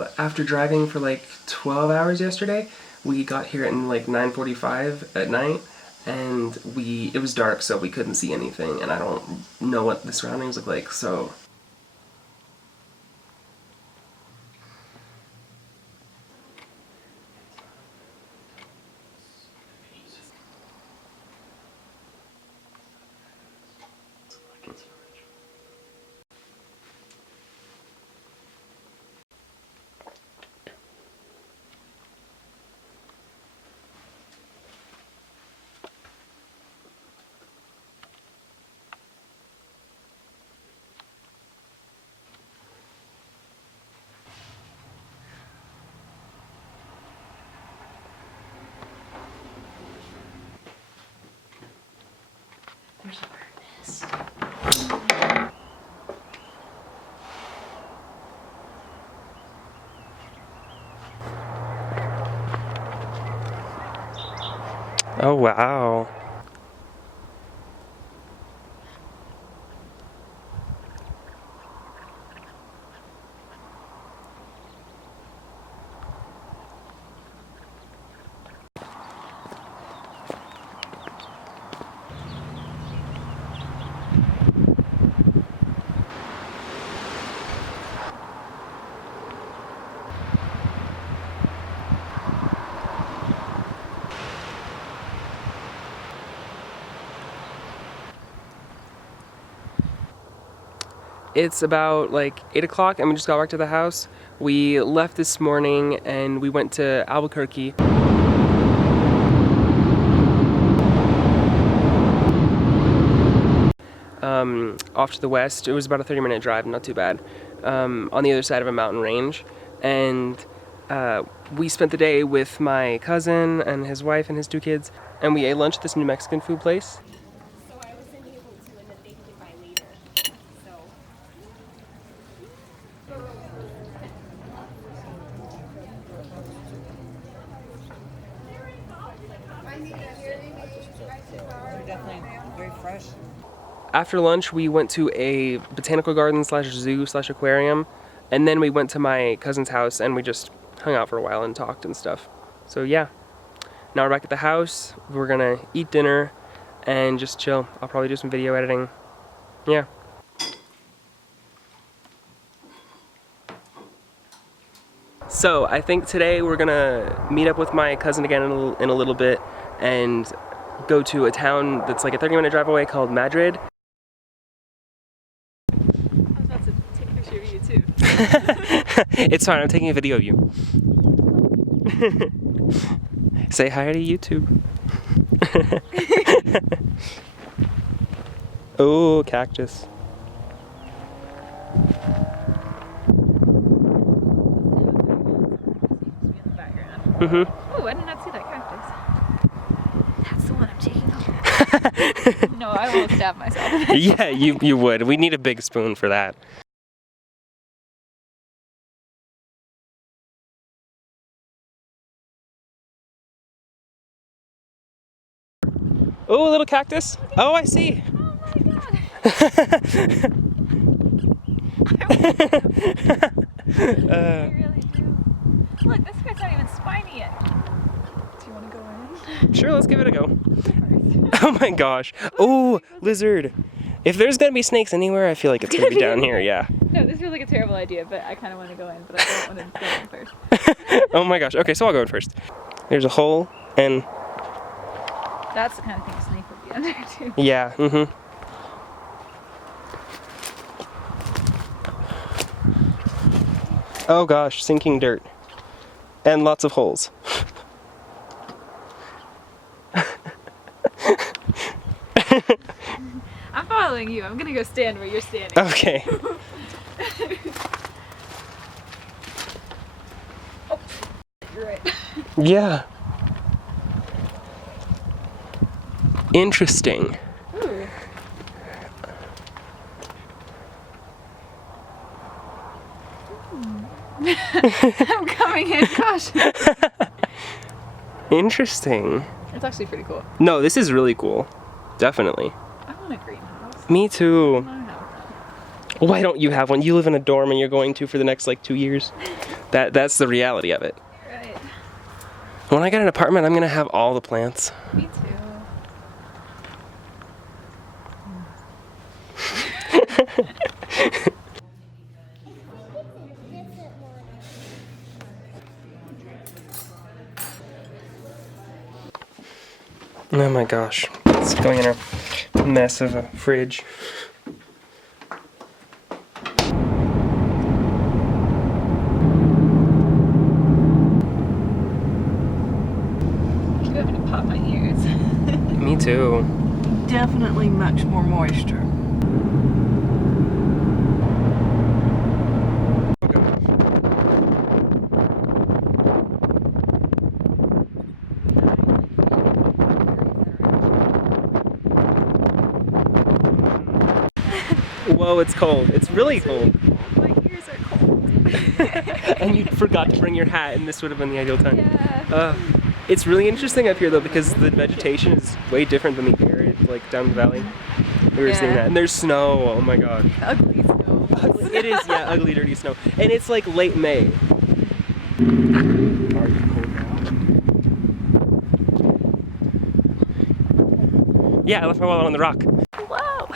So after driving for like 12 hours yesterday, we got here at like 9:45 at night, and it was dark, so we couldn't see anything, and I don't know what the surroundings look like, so... There's a furnace. Oh, wow. It's about like 8 o'clock and we just got back to the house. We left this morning and we went to Albuquerque. Off to the west. It was about a 30-minute drive, not too bad, on the other side of a mountain range. And we spent the day with my cousin and his wife and his 2 kids, and we ate lunch at this New Mexican food place. So I wasn't able to, and then they can buy later. So. They're definitely very fresh. After lunch, we went to a botanical garden slash zoo slash aquarium, and then we went to my cousin's house and we just hung out for a while and talked and stuff. So yeah, now we're back at the house. We're gonna eat dinner and just chill. I'll probably do some video editing. Yeah. So I think today we're gonna meet up with my cousin again in a little bit and go to a town that's like a 30-minute drive away called Madrid. It's fine, I'm taking a video of you. Say hi to YouTube. Oh, cactus. Oh, I did not see that cactus. That's the one I'm taking off. No, I will stab myself. Yeah, you would. We need a big spoon for that. Oh, a little cactus. Oh, I see. Oh my god. I really do. Look, this guy's not even spiny yet. Do you want to go in? Sure, let's give it a go. Oh my gosh. Oh, lizard. If there's gonna be snakes anywhere, I feel like it's gonna be down here, yeah. No, this feels like a terrible idea, but I kind of want to go in, but I don't want to go in first. Oh my gosh. Okay, so I'll go in first. There's a hole, and... That's the kind of thing a snake would be under, too. Yeah, Oh gosh, sinking dirt. And lots of holes. I'm following you. I'm gonna go stand where you're standing. Okay. Oh, you're right. Yeah. Interesting. Ooh. I'm coming in cautious. Interesting. It's actually pretty cool. No, this is really cool. Definitely. I want a greenhouse. Me too. I don't have Why don't you have one? You live in a dorm and you're going to for the next like 2 years. That's the reality of it. Right. When I get an apartment, I'm gonna have all the plants. Me too. Oh my gosh, it's going in a mess of a fridge. I'm having to pop my ears. Me too. Definitely much more moisture. Whoa, it's cold. It's really cold. My ears are cold. And you forgot to bring your hat, and this would have been the ideal time. Yeah. It's really interesting up here though because the vegetation is way different than the area, like down the valley. We were seeing Yeah. that, and there's snow. Oh my gosh. Ugly snow. It is, yeah, ugly, dirty snow, and it's like late May. Yeah, I left my wallet on the rock. Whoa.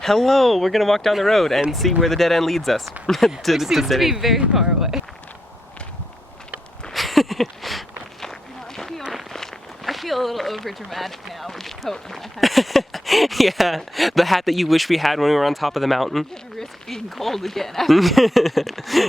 Hello, we're gonna walk down the road and see where the dead end leads us. Which seems to be very far away. I feel a little over dramatic now with the coat and the hat. Yeah, the hat that you wish we had when we were on top of the mountain. I'm gonna risk being cold again.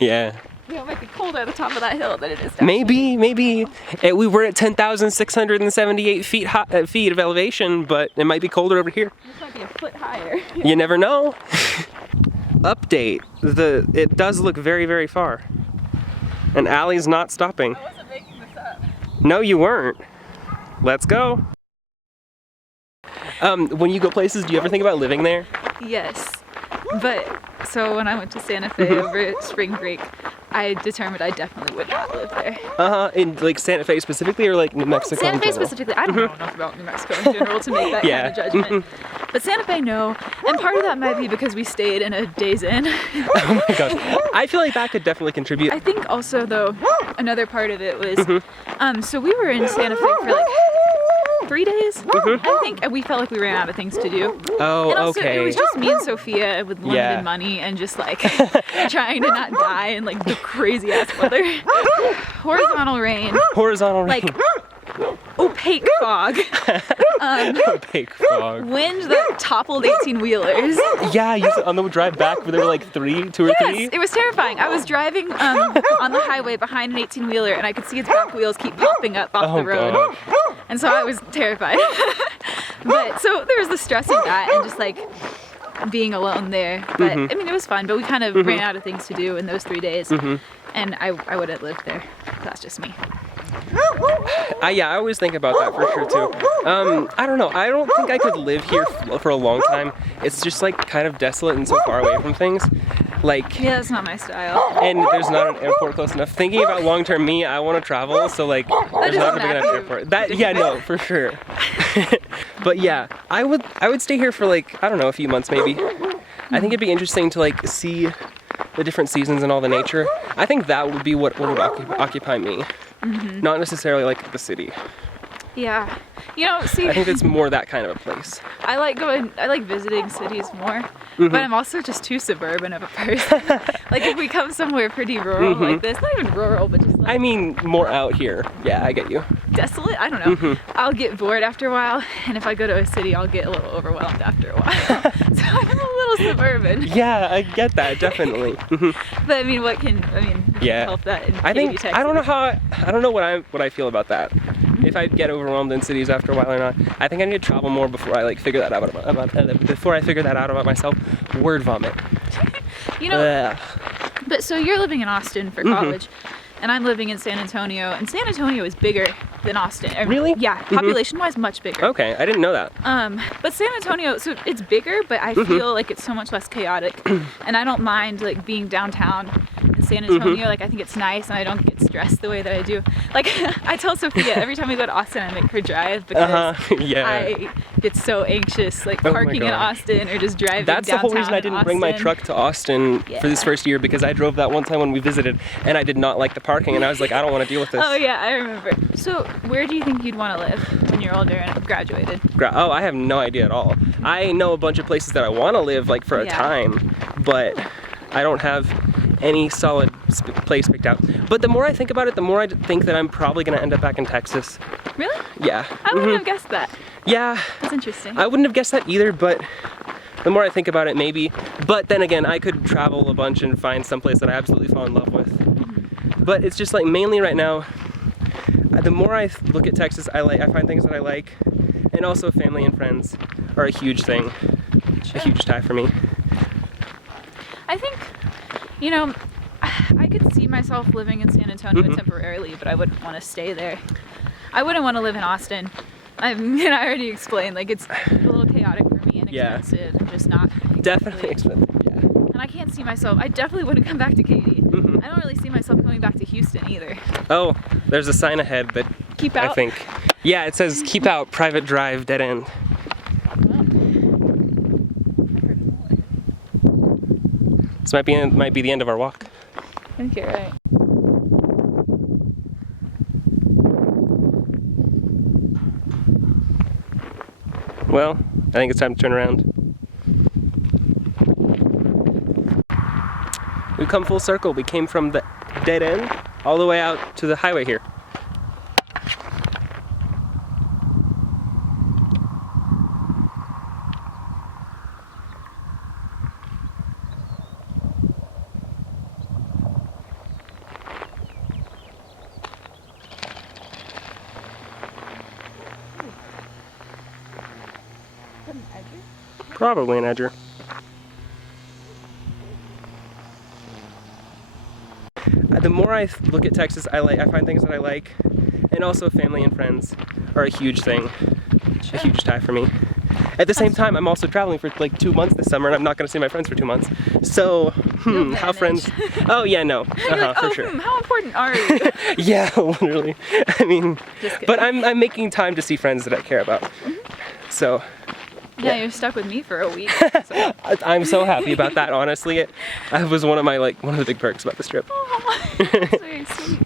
Yeah. You know, it might be colder at the top of that hill than it is down. Maybe. We were at 10,678 feet of elevation, but it might be colder over here. This might be a foot higher. You never know. Update. It does look very, very far. And Allie's not stopping. I wasn't making this up. No, you weren't. Let's go. When you go places, do you ever think about living there? Yes. But, so when I went to Santa Fe over spring break, I determined I definitely would not live there. In like Santa Fe specifically, or like New Mexico? Santa in Fe general? specifically, I don't know enough about New Mexico in general to make that Yeah. kind of judgment. But Santa Fe, no. And part of that might be because we stayed in a Days Inn. Oh my gosh. I feel like that could definitely contribute. I think also though, another part of it was, so we were in Santa Fe for like 3 days, I think, and we felt like we ran out of things to do. Oh, And also, okay. it was just me and Sophia with limited Yeah. money and just like trying to not die in like the crazy ass weather. Horizontal rain, Horizontal rain. like opaque fog, Opaque fog. wind that toppled 18-wheelers. Yeah, on the drive back where there were like two or three. Yes, it was terrifying. I was driving on the highway behind an 18-wheeler and I could see its back wheels keep popping up off the road. gosh. And so I was terrified. But so there was the stress of that and just like being alone there. But I mean, it was fun, but we kind of ran out of things to do in those 3 days. And I wouldn't live there. That's just me. Yeah, I always think about that for sure too. I don't know. I don't think I could live here for a long time. It's just like kind of desolate and so far away from things. Like, Yeah, that's not my style. and there's not an airport close enough. Thinking about long-term me, I want to travel, so like, there's not a big enough airport. That, yeah, no, for sure. But yeah, I would stay here for like, I don't know, a few months maybe. I think it'd be interesting to like see the different seasons and all the nature. I think that would be what would occupy me. Not necessarily like the city. Yeah. You know, see, I think it's more that kind of a place. I like visiting cities more, but I'm also just too suburban of a person. Like if we come somewhere pretty rural like this, not even rural, but just like I mean, more out here. Yeah, I get you. desolate, I don't know. I'll get bored after a while, and if I go to a city, I'll get a little overwhelmed after a while. So I'm a little suburban. Yeah, I get that, definitely. But I mean, Yeah. help that in I think, Katy, Texas. I don't know what I feel about that. If I get overwhelmed in cities after a while or not. I think I need to travel more before I like figure that out about myself. Word vomit. You know, Ugh. but so you're living in Austin for college, and I'm living in San Antonio, and San Antonio is bigger than Austin. Really? Yeah, population-wise, much bigger. Okay, I didn't know that. But San Antonio, so it's bigger, but I feel like it's so much less chaotic, and I don't mind like being downtown in San Antonio. Like I think it's nice, and I don't get stressed the way that I do. Like I tell Sophia every time we go to Austin, I make her drive because Yeah. I get so anxious, like Oh my parking in God. Austin or just driving. That's the whole reason I downtown didn't bring my Austin. truck to Austin for this Yeah. first year, because I drove that one time when we visited and I did not like the parking, and I was like, I don't want to deal with this. Oh yeah, I remember. So where do you think you'd want to live when you're older and have graduated? Oh, I have no idea at all. I know a bunch of places that I want to live, like for a Yeah. time, but I don't have any solid place picked out. But the more I think about it, the more I think that I'm probably going to end up back in Texas. Really? Yeah. I wouldn't have guessed that. Yeah. That's interesting. I wouldn't have guessed that either, but the more I think about it, maybe. But then again, I could travel a bunch and find someplace that I absolutely fall in love with. But it's just like mainly right now, the more I look at Texas, I find things that I like, and also family and friends are a huge thing, a huge tie for me. I think, you know, I could see myself living in San Antonio temporarily, but I wouldn't want to stay there. I wouldn't want to live in Austin. I mean, I already explained, like it's a little chaotic for me and Yeah. expensive and just not Definitely expensive. Yeah. And I can't see myself, I definitely wouldn't come back to Katy. I don't really see myself coming back to Houston either. Oh, there's a sign ahead that Keep I out. think. Yeah, it says keep out, private drive, dead end. Well, I heard more. This might be the end of our walk. I think you're right. Well, I think it's time to turn around. We've come full circle. We came from the dead end all the way out to the highway here. Probably an edger. The more I look at Texas, I find things that I like, and also family and friends are a huge thing, a huge tie for me. At the same time, I'm also traveling for like 2 months this summer, and I'm not going to see my friends for 2 months. So, You'll how manage. friends? Oh yeah, no, You're like, for oh, sure. how important are you? Yeah, literally. I mean, Just kidding. but I'm making time to see friends that I care about. So. Yeah, you're stuck with me for a week. So. I'm so happy about that, honestly. It was one of the big perks about this trip. Aw, that's very sweet.